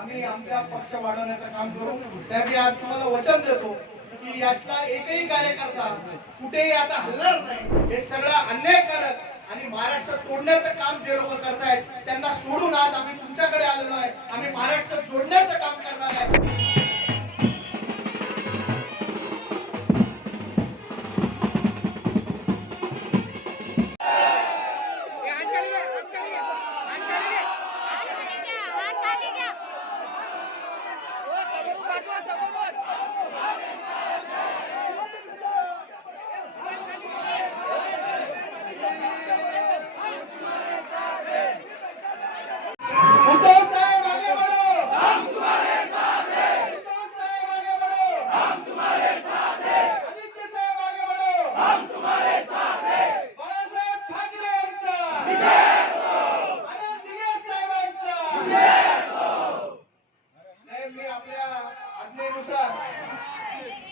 आम्ही आमचा पक्ष वाढवण्याचं काम करू. साहेब मी आज तुम्हाला वचन देतो की यातला एकही कार्यकर्ता कुठेही आता हलणार नाही. हे सगळं अन्यायकारक आणि महाराष्ट्र तोडण्याचं काम जे लोक करतायत त्यांना सोडून आज आम्ही तुमच्याकडे आलेलो आहे. आम्ही महाराष्ट्र जोडण्याचं काम करणार आहे.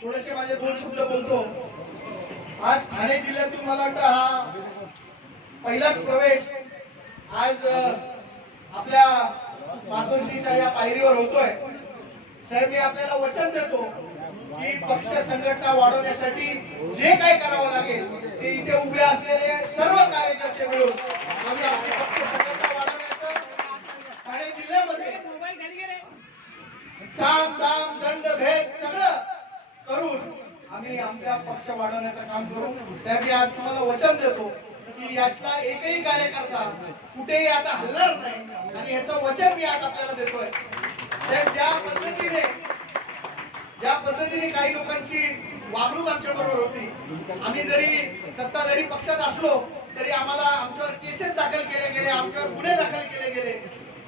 थोडेसे माझे दोन शब्द बोलतो. आज ठाणे जिल्ह्यातून मला वाटतं हा पहिलाच प्रवेश आज आपल्या मातोश्रीच्या या पायरीवर होतोय. साहेब मी आपल्याला वचन देतो की पक्ष संघटना वाढवण्यासाठी जे काही करावं लागेल ते इथे उभे असलेले सर्व कार्यकर्ते मिळून आम्ही आपली पक्ष संघटना वाढवण्याचं ठाणे जिल्ह्यामध्ये साम दाम दंड भेद सगळं करून आम्ही आमचा पक्ष वाढवण्याचं काम करू. साहेब मी आज तुम्हाला वचन देतो की यातला एकही कार्यकर्ता कुठेही आता हलणार नाही. आणि ह्याचं वचन मी आज आपल्याला देतोय. साहेब ज्या पद्धतीने ज्या पद्धतीने काही लोकांची वागणूक आमच्या बरोबर होती आम्ही जरी सत्ताधारी पक्षात असलो तरी आम्हाला आमच्यावर केसेस दाखल केले गेले आमच्यावर गुन्हे दाखल केले गेले.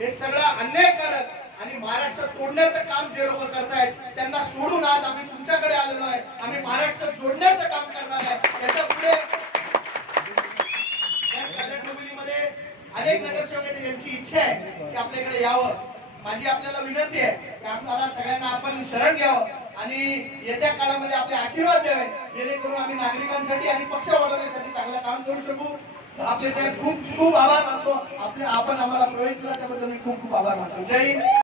हे सगळं अन्यायकारक आणि महाराष्ट्र तोडण्याचं काम जे लोक करतायत त्यांना सोडून आज आम्ही तुमच्याकडे आलेलो आहे. आम्ही महाराष्ट्र जोडण्याचं काम करणार आहे. त्याच्या पुढे या अनेक नगरसेवक यांची इच्छा आहे की आपल्याकडे यावं. माझी आपल्याला विनंती आहे की आम्हाला सगळ्यांना आपण शरण घ्यावं आणि येत्या काळामध्ये आपले आशीर्वाद द्यावे जेणेकरून आम्ही नागरिकांसाठी आणि पक्ष वाढवण्यासाठी चांगलं काम करू शकू. आपले साहेब खूप खूप आभार मानतो. आपले आपण आम्हाला प्रवेश दिला त्याबद्दल मी खूप खूप आभार मानतो. जय हिंद.